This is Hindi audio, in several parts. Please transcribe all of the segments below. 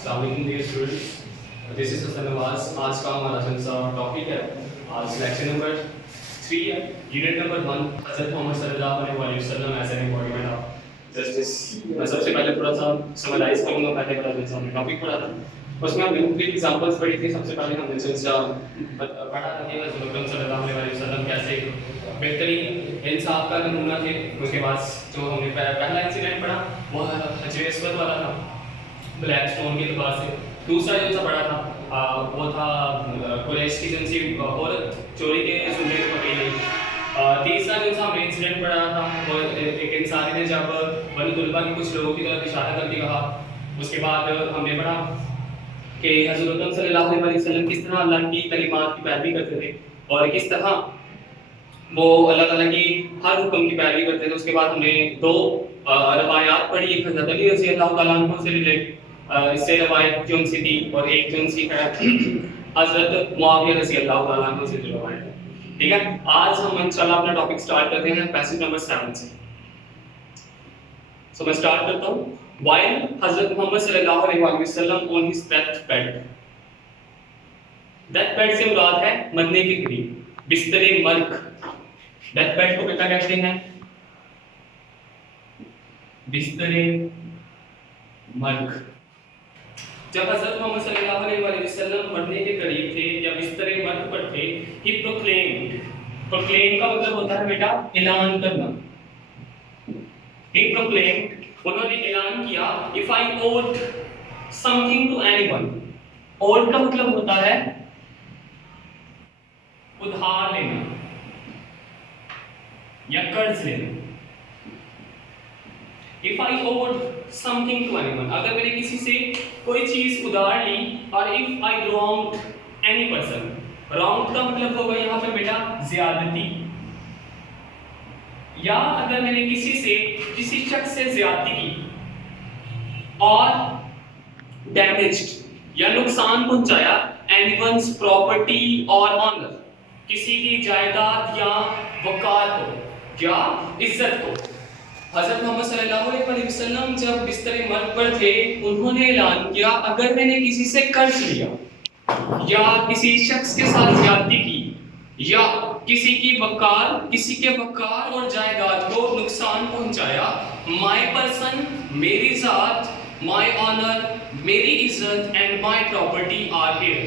Assalamualaikum dear students. This is Hassan Nawaz. आज का हमारा कौन सा टॉपिक है? आज लेक्चर नंबर 3 है, यूनिट नंबर 1, हज़रत मोहम्मद सल्लल्लाहु अलैहि वसल्लम as an embodiment of justice. मैं सबसे पहले थोड़ा सा समराइज करूंगा पहले वाला जो हमने टॉपिक पढ़ा था। उसमें हमने मुख्तलिफ एग्जांपल्स पढ़ी थी। सबसे पहले हमने पढ़ा था कि हज़रत मोहम्मद सल्लल्लाहु अलैहि वसल्लम कैसे बेहतरीन इंसाफ का नमूना थे। उसके बाद जो हमने पहला इंसिडेंट पढ़ा वो हजर अस्वद वाला था, ब्लैक स्टोन के एतबार से। दूसरा जो सा पढ़ा था वो था कुरैश की जिनसी औरत चोरी के जुमले में पकड़ी गई। तीसरा जो सा हमने इंसिडेंट पढ़ा था वो एक इंसानी ने जब बनी तुलबा के कुछ लोगों की तरफ इशारा करके कहा। उसके बाद हमने पढ़ा कि हज़रत सल्लल्लाहु अलैहि वसल्लम किस तरह अल्लाह की तलीमात की पैरवी करते थे और किस तरह वो अल्लाह ताला की हर हुक्म की पैरवी करते थे। उसके बाद हमने दो रवायात पढ़ी, एक हज़रत अली रज़ी अल्लाह ताला अन्हु से रिलेटेड इससे रवायत जो उनसे थी, और एक जो उनसी है हज़रत मुआविया रज़ी अल्लाह ताला अन्हु से जो रवायत है। ठीक है, आज हम इंशाल्लाह अपना टॉपिक स्टार्ट करते हैं पैसेज नंबर 7 से। सो मैं स्टार्ट करता हूं। While हज़रत मोहम्मद सल्लल्लाहु अलैहि वसल्लम on his deathbed, डेथबेड से मुराद है मरने के करीब, बिस्तरे मर्ग। डेथबेड को क्या कहते हैं? बिस्तरे मर्ग। जब हज़रत मोहम्मद सल्लल्लाहु अलैहि वसल्लम मरने के करीब थे या बिस्तरे मर्ग पर थे, ही प्रोक्लेम का मतलब होता है बेटा ऐलान करना। ही प्रोक्लेम्ड, उन्होंने ऐलान किया, if I owed something to anyone. Owed का मतलब होता है उधार लेना या कर्ज लेना। If I owed something to anyone, अगर मैंने किसी से कोई चीज उधार ली, और if I wronged any person, wrong का मतलब होगा यहाँ पे बेटा ज्यादती, या अगर मैंने किसी शख्स से ज्यादती की और डैमेज्ड या नुकसान पहुंचाया एनीवन्स प्रॉपर्टी और ऑनर, किसी की जायदाद या वकार को या इज्जत को। हज़रत मोहम्मद सल्लल्लाहु अलैहि वसल्लम जब बिस्तरे मर्ग पर थे, उन्होंने ऐलान किया, अगर मैंने किसी से कर्ज लिया या किसी शख्स के साथ ज्यादती की या किसी के वकार और जायदाद को नुकसान पहुंचाया, माय पर्सन, मेरी जात, माय ऑनर, मेरी इज्जत, and my property are here.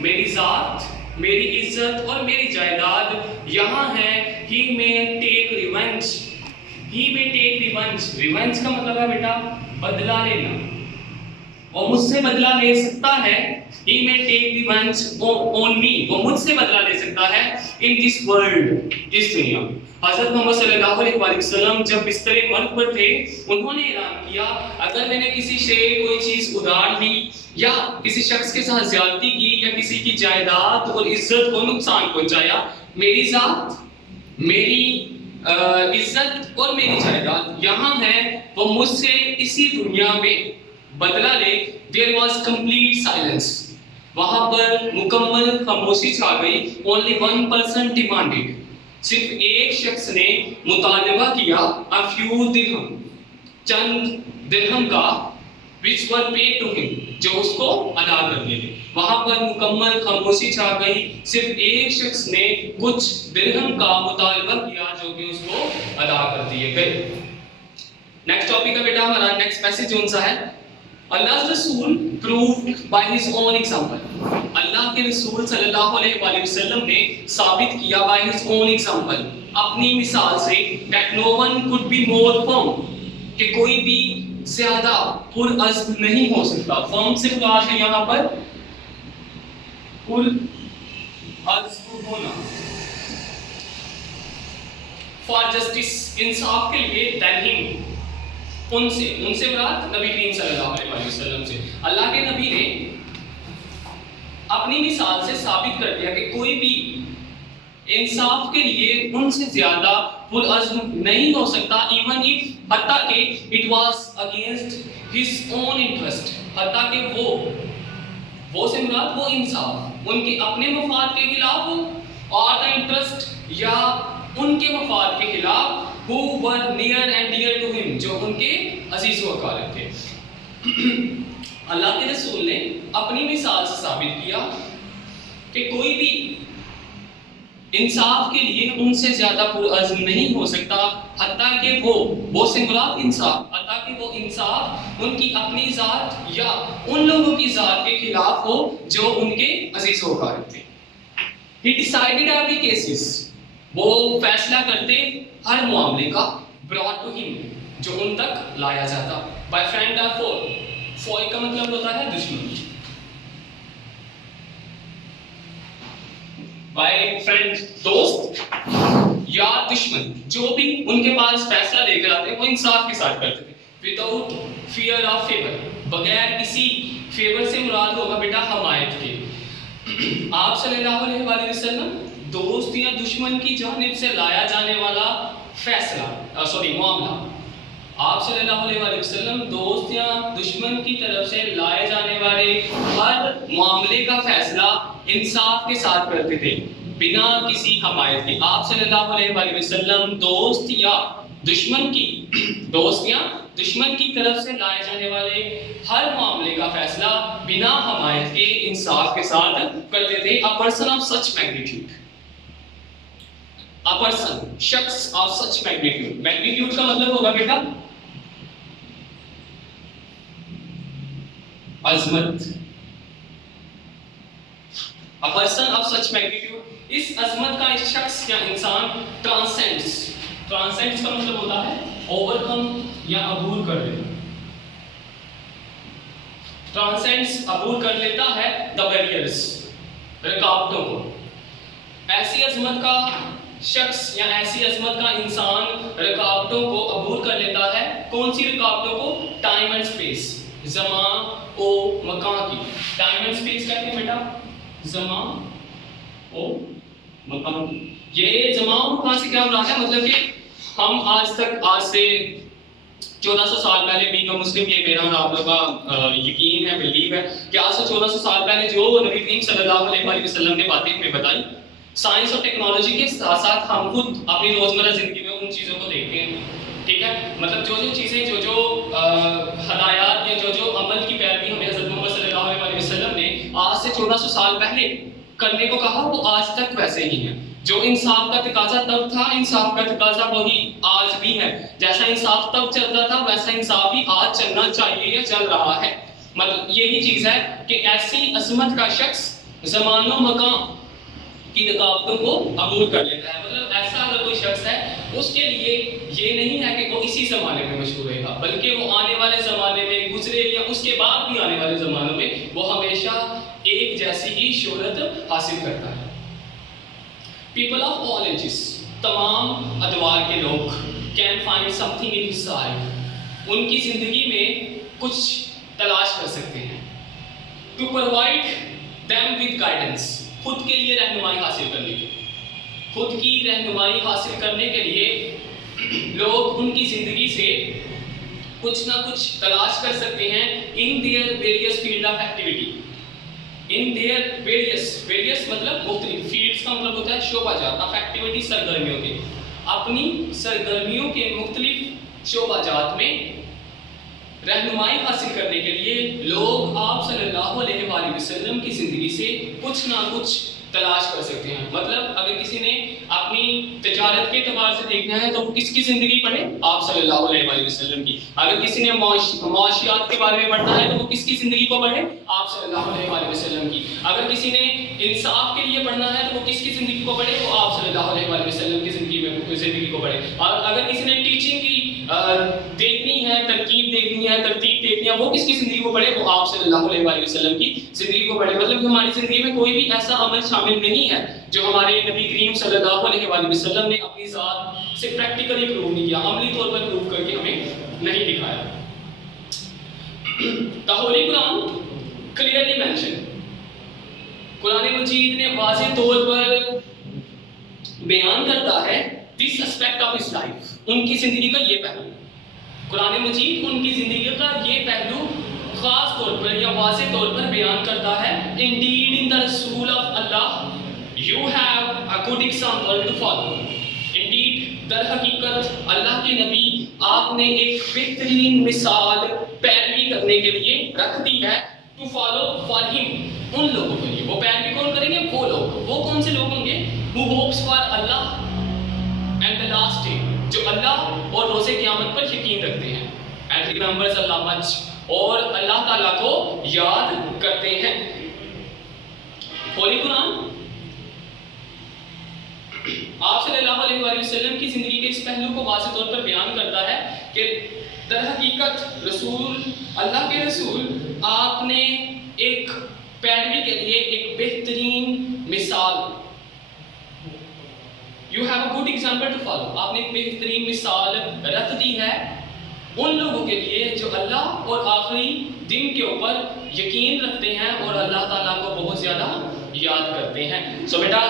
मेरी जात, मेरी इज्जत और मेरी जायदाद यहाँ है। He may take revenge. He may take revenge, revenge का मतलब है बेटा बदला लेना, वो मुझसे बदला ले सकता है। He may take revenge on me, वो मुझसे बदला ले सकता है in this world, इस दुनिया। हज़रत मोहम्मद सल्लल्लाहु अलैहि वसल्लम जब बिस्तरे मर्ग पर थे, उन्होंने ऐलान किया, अगर मैंने किसी से कोई चीज उधार ली या किसी शख्स के साथ ज्यादती की या किसी की जायदाद और इज्जत को नुकसान पहुंचाया, मेरी जात, मेरी इज्जत और मेरी जायदाद यहाँ है, वो मुझसे इसी दुनिया में बदला ले। There was complete silence. वहां पर मुकम्मल खामोशी छा गई। Only one person demanded. सिर्फ एक शख्स ने मुतालबा किया, a few dirham, चंद दिरहम का, which were paid to him, जो उसको अदा कर दिए। वहां पर मुकम्मल खामोशी छा गई। सिर्फ एक शख्स ने कुछ दिरहम का मुतालबा किया जो कि उसको अदा कर दिए गए। नेक्स्ट टॉपिक है बेटा हमारा, नेक्स्ट पैसेज कौन सा है? Allah's Rasul proved by his own example. अल्लाह के रसूल सल्लल्लाहु अलैहि वसल्लम ने साबित किया by his own example, अपनी मिसाल से, that no one could be more firm, कि कोई भी ज्यादा पुरअज़्म नहीं हो सकता। फर्म से मुराद है यहाँ पर पुरअज़्म होना, for justice, इंसाफ के लिए, than him, उनसे मुराद नबी करीम सल्लल्लाहु अलैहि वसल्लम से। अल्लाह के नबी ने अपनी मिसाल से साबित कर दिया कि कोई भी इंसाफ के लिए उनसे ज्यादा पुरअज़्म नहीं हो सकता, इवन इफ, हत्ता कि it was against his own interest, हत्ता कि वो से मुराद वो इंसाफ उनके अपने मफाद के खिलाफ हो और द इंटरेस्ट या उनके मफाद के खिलाफ, who were near and dear to him, जो उनके अजीज व अकारिब थे। अल्लाह के रसूल ने अपनी मिसाल से साबित किया कि कोई भी इंसाफ के लिए उनसे ज्यादा पुरअज़्म नहीं हो सकता, हत्ता कि वो सिंगुलर इंसाफ, हत्ता कि वो इंसाफ उनकी अपनी जात या उन लोगों की जात के खिलाफ हो जो उनके अजीज व अकारिब थे। He decided every cases, वो फैसला करते हर मामले का, brought to him, जो उन तक लाया जाता, by friend or foe, foe का मतलब होता है दुश्मन, by friend दोस्त या दुश्मन, जो भी उनके पास फैसला लेकर आते वो इंसाफ के साथ करते थे, विदाउट फियर ऑफ फेवर, बगैर किसी फेवर से मुराद होगा बेटा हमायत के। आप सल्लल्लाहु अलैहि वसल्लम दोस्त या दुश्मन की जानिब से लाया जाने वाला फैसला मामला, आप सल्लल्लाहु अलैहि वसल्लम दोस्त या दुश्मन की तरफ से लाए जाने वाले हर मामले का फैसला इंसाफ के साथ करते थे, बिना किसी हमायत के। आप सल्लल्लाहु अलैहि वसल्लम दोस्त या दुश्मन की तरफ से लाए जाने वाले हर मामले का फैसला बिना हमायत के इंसाफ के साथ करते थे। A person of such magnitude, a person शख्स ऑफ सच मैग्नीट्यूड, मैग्नीट्यूड का मतलब होगा बेटा अजमत, a person of such magnitude, इस अजमत का इस शख्स या इंसान ट्रांसेंड्स, ट्रांसेंड्स का मतलब होता है ओवरकम या अबूर कर लेना, ट्रांसेंड्स अबूर कर लेता है द बैरियर्स, रुकावटों को। ऐसी अजमत का शख्स या ऐसी अजमत का इंसान रुकावटों को अबूर कर लेता है। कौन सी रुकावटों को? टाइम एंड स्पेस, ज़मा ओ मकान की। टाइम एंड स्पेस कहते हैं बेटा ज़मा ओ मकान। ये ज़मा ओ मकान से क्या मुराद है? मतलब कि हम आज से 1400 साल पहले, बीइंग अ मुस्लिम, ये मेरा और आप लोगों का यकीन है, बिलीव है कि आज से 1400 साल पहले जो नबी करीम सल्लल्लाहु अलैहि वसल्लम ने बातें हमें बताई, साइंस और टेक्नोलॉजी के साथ साथ हम खुद अपनी रोजमर्रा जिंदगी में उन चीज़ों को देखते हैं, ठीक है। मतलब जो चीज़ें, जो हदायत या जो अमल की पैरवी हमें हज़रत मोहम्मद सल्लल्लाहु अलैहि वसल्लम ने आज से 1400 साल पहले करने को कहा, वो आज तक वैसे ही है। जो इंसाफ का तकाजा तब था, इंसाफ का तकाजा वही आज भी है। जैसा इंसाफ तब चलता था वैसा इंसाफ ही आज चलना चाहिए या चल रहा है। मतलब यही चीज़ है कि ऐसी अजमत का शख्स ज़मानो मकान की रुकावटों को अबूर कर लेता है। मतलब ऐसा अगर कोई शख्स है, उसके लिए ये नहीं है कि वो इसी ज़माने में मशहूर रहेगा, बल्कि वो आने वाले ज़माने में, गुजरे या उसके बाद भी आने वाले ज़मानों में वो हमेशा एक जैसी ही शोहरत हासिल करता है। People of all ages, तमाम अदवार के लोग can find something in his life, उनकी ज़िंदगी में कुछ तलाश कर सकते हैं। To provide them with guidance, खुद के लिए रहनुमाई हासिल करने के लिए, खुद की रहनुमाई हासिल करने के लिए लोग उनकी ज़िंदगी से कुछ ना कुछ तलाश कर सकते हैं। In their various field of activity, in their various मतलब मुख्तलिफ, फील्ड्स का मतलब होता है शोबाजात ऑफ एक्टिविटी, सरगर्मियों के, अपनी सरगर्मियों के मुख्तलिफ शोबाजात में रहनुमाई हासिल करने के लिए लोग आप सल्लल्लाहु अलैहि वसल्लम की ज़िंदगी से कुछ ना कुछ तलाश कर सकते हैं। मतलब अगर किसी ने अपनी तिजारत के एतबार से देखना है तो वो किसकी ज़िंदगी पढ़े? आप सल्लल्लाहु अलैहि वसल्लम की। अगर किसी ने मुआशियात के बारे में पढ़ना है तो वो किसकी ज़िंदगी को पढ़े? आप सल्लल्लाहु अलैहि वसल्लम की। अगर किसी ने इंसाफ के लिए पढ़ना है तो वो किसकी ज़िंदगी को पढ़े? वो आप सल्लल्लाहु अलैहि वसल्लम की ज़िंदगी को पढ़े। और अगर किसी ने टीचिंग की देखनी है, तरकीब देखनी है, तरतीब देखनी है, वो किसकी ज़िंदगी को पढ़े? वो आप सल्लल्लाहु अलैहि वसल्लम की ज़िंदगी को पढ़े। मतलब हमारी ज़िंदगी में कोई भी ऐसा अमल शामिल नहीं है जो हमारे नबी करीम सल्लल्लाहु अलैहि वसल्लम ने अपनी ज़ात से प्रैक्टिकली प्रूव नहीं किया, अमली तौर पर प्रूव करके हमें नहीं दिखाया। The holy Quran clearly mention, कुरान मजीद ने वाज़ेह तौर पर बयान करता है this aspect of his life, उनकी ज़िंदगी का ये पहलू। कुरान मजीद उनकी ज़िंदगी का ये पहलू खास तौर पर या वाज़ेह तौर पर बयान करता है। इंडीड इन द रसूल of Allah you have a good example to follow. Indeed दर हकीकत अल्लाह के नबी आपने एक बेहतरीन मिसाल पैरवी करने के लिए रख दी है, टू फॉलो फॉर हिम, उन लोगों के लिए। वो पैरवी कौन करेंगे? वो लोग। वो कौन से लोग होंगे? Who hopes for Allah and the last day, जो अल्लाह और रोज़े क़यामत पर यकीन रखते हैं, एंड रिमेंबर्स अल्लाह मच, और अल्लाह ताला को याद करते हैं। होली कुरान आप सल्लल्लाहु अलैहि वसल्लम की ज़िंदगी के इस पहलू को वाज़ेह तौर पर बयान करता है कि दर हकीकत रसूल, अल्लाह के रसूल, आपने एक पैरवी के लिए एक बेहतरीन मिसाल, you have a good example to follow, आपने एक बेहतरीन मिसाल रख दी है उन लोगों के लिए जो अल्लाह और आखिरी दिन के ऊपर यकीन रखते हैं और अल्लाह ताला को बहुत ज़्यादा याद करते हैं। सो बेटा,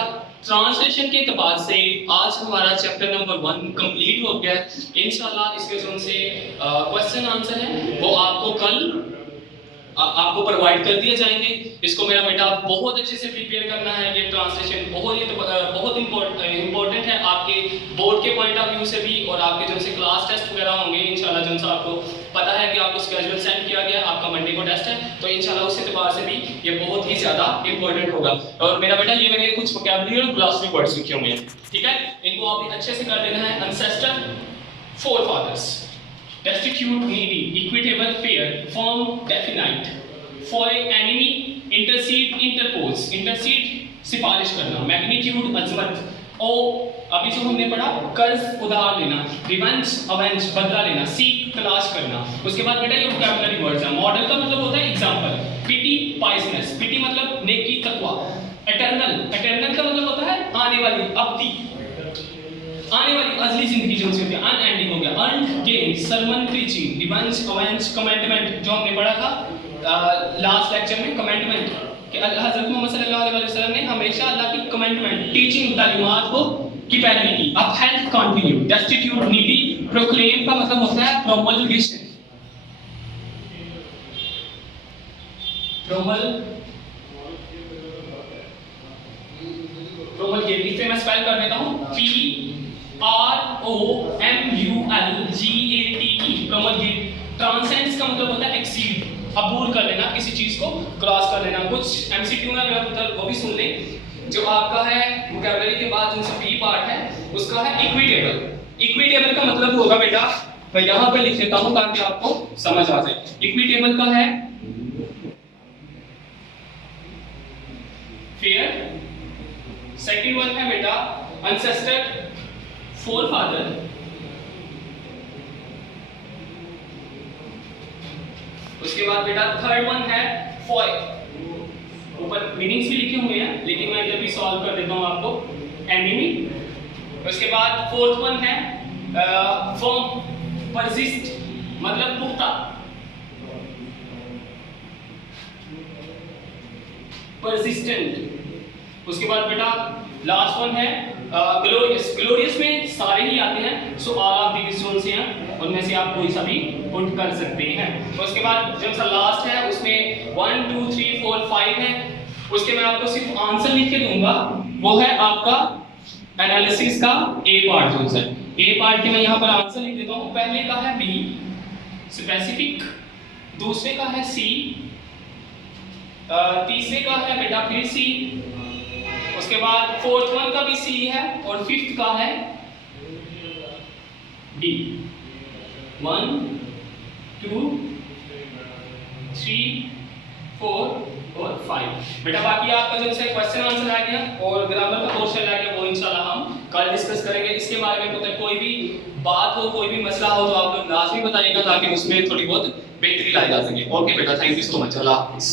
ट्रांसलेशन के एतबार से आज हमारा चैप्टर नंबर 1 कंप्लीट हो गया है। इंशाल्लाह इसके जो से क्वेश्चन आंसर है वो आपको कल आपको प्रोवाइड कर दिए जाएंगे। इसको मेरा बेटा बहुत अच्छे से प्रिपेयर करना है। ये ट्रांसलेशन बहुत इंपॉर्टेंट है आपके बोर्ड के पॉइंट ऑफ व्यू से भी, और आपके जो से क्लास टेस्ट वगैरह होंगे इंशाल्लाह, जो आपको पता है कि आपको स्केड्यूल सेंड किया गया, आपका मंडे को टेस्ट है, तो इंशाल्लाह उस एतबार से भी ये बहुत ही ज़्यादा इंपॉर्टेंट होगा। और मेरा बेटा ये मैंने कुछ वोकैबुलरी और ग्लॉसरी वर्ड्स लिखे हुए हैं, ठीक है, इनको आपने अच्छे से कर देना है। Ancestor, forefathers, destitute, needy, equitable, fair, firm, definite, for enemy, intercede, interpose, intercede सिफारिश करना, मैग्नीट्यूड अजमत, ओ अभी जो हमने पढ़ा कर्ज उधार लेना, रिवेंज अवेंज बदला लेना, सीक तलाश करना। उसके बाद बेटा ये वोकैबुलरी वर्ड्स है। मॉडल का मतलब होता है एग्जांपल, पिटी पाइसनेस, पिटी मतलब नेकी तकवा, एटर्नल, एटर्नल का मतलब होता है आने वाली, अब्दी, आने वाली अजली जिंदगी जो होती है, अनएंडिंग हो गया, earn gain, sermon preaching, revenge avenge, commandment जो हमने पढ़ा था लास्ट लेक्चर में, कमेंडमेंट कि हज़रत मोहम्मद सल्लल्लाहु अलैहि वसल्लम ने हमेशा अल्लाह की कमेंडमेंट, टीचिंग, तालीमात को की पैरवी की। अब health continue, destitute, needy, proclaim का मतलब होता है प्रोमल्गेशन, प्रोमलगेट, इसे मैं स्पेल कर देता हूँ, PROMULGATE, प्रोमलगेट। ट्रांसेंड्स का मतलब होता है एक्सीड, अबूर कर लेना, किसी चीज को क्रॉस कर लेना। कुछ एमसीक्यू में मेरा पुत्र वो भी सुन ले। जो आपका है वोकैबुलरी के बाद जो बी पार्ट है उसका है इक्विटेबल। इक्विटेबल का मतलब होगा बेटा, मैं यहाँ पे लिख देता हूँ ताकि आपको समझ आ जाए। इक्विटेबल का है फेयर, सेकंड वन है बेटा अनसेस्टर, फोरफादर, उसके बाद बेटा थर्ड वन है फॉय। ऊपर मीनिंग्स भी लिखे हुए हैं लेकिन मैं इधर भी सॉल्व कर देता हूं आपको, एनिमी। उसके बाद फोर्थ वन है फर्म, परसिस्ट मतलब पुख्ता, परसिस्टेंट। उसके बाद बेटा लास्ट वन है ग्लोरियस। ग्लोरियस में सारे ही आते हैं, so all of these zone से हैं, उनमें से आप कोई सा भी पुट कर सकते हैं। तो उसके बाद जो सा लास्ट है उसमें 1 2 3 4 5 है, उसके मैं आपको सिर्फ आंसर लिख के दूंगा, वो है आपका एनालिसिस का ए पार्ट। जो है ए पार्ट के मैं यहाँ पर आंसर लिख देता हूँ। पहले का है बी स्पेसिफिक, दूसरे का है सी, तीसरे का है बेटा फिर सी, उसके बाद फोर्थ वन का भी सी है और फिफ्थ का है डी। 1 2 3 4 और 5 बेटा। बाकी आपका जो है क्वेश्चन आंसर आ गया और ग्रामर का पोर्शन आ गया, वो इंशाल्लाह हम कल डिस्कस करेंगे। इसके बारे में तो कोई भी बात हो, कोई भी मसला हो तो आप लोग लाजमी बताइएगा ताकि उसमें थोड़ी बहुत बेहतरी लाई जा सके। ओके बेटा, थैंक यू सो मच, अल्लाह हाफिज़।